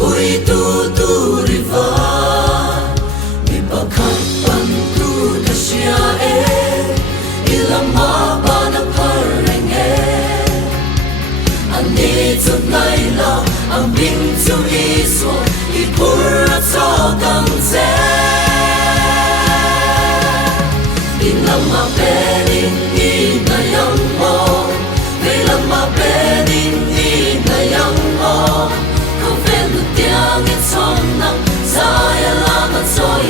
Pui tu tu riva mi pakhapan tu tasya ilama bana parenge ani chut nai la aming chu iso ipura cho kam ze ilama benin ni na yang mo ilama benin ni na yang mo ko ven tiang it song nang saya lama soi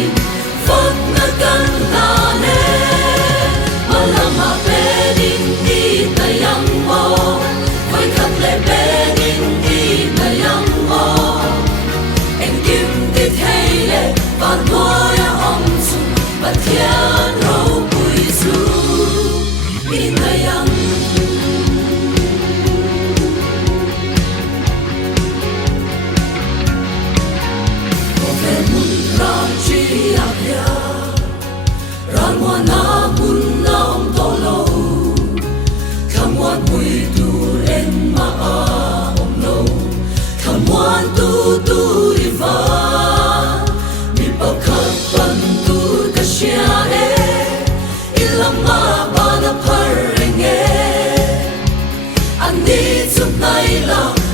phật na kan na ne malama benin ni na yang mo voi khát lệ benin ni na yang mo em kim tít hay lệ và tôi ông su và thiên râu bùi su in na yang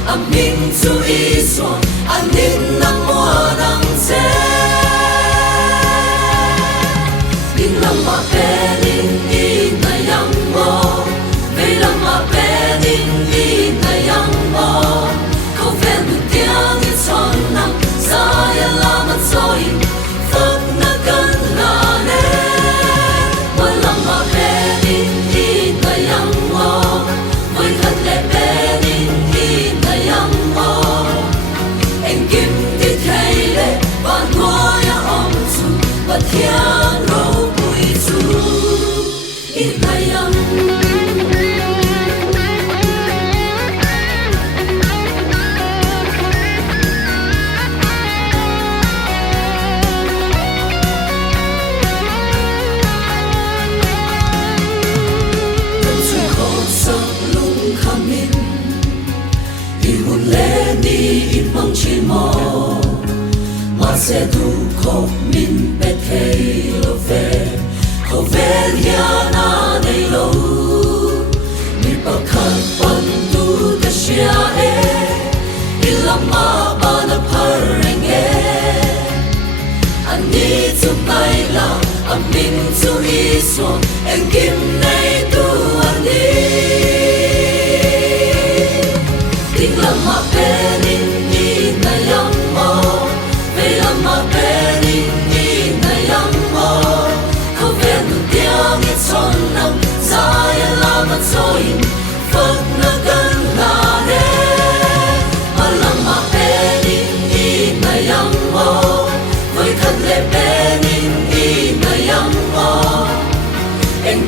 Amin su iso anin nang mua nang se in lama benin in na yang mo ve lama benin in na yang mo ko ven tiang in son nang saya lama soi phật na kan na ne wa lama benin in na yang mo voi khát lệ benin kim tít hay lệ và tôi ông su và thiên râu bùi su in na yang tâm sự khổ sắc lung khamin ihun le ni mong chi mo ma se du khop min bet hey lo ve ya na nei lo mi pa khan pan tu ta sia ilama ba na parenge ani tu mai la amin tu iso en kim nei tu ani ilama benin ni na yang mo ve lama benin ni na yang mo ko ven tiang it son nam saya lama soi phật na kan na ne alama benin ni na yang mo voi khát lệ benin ni na yang mo en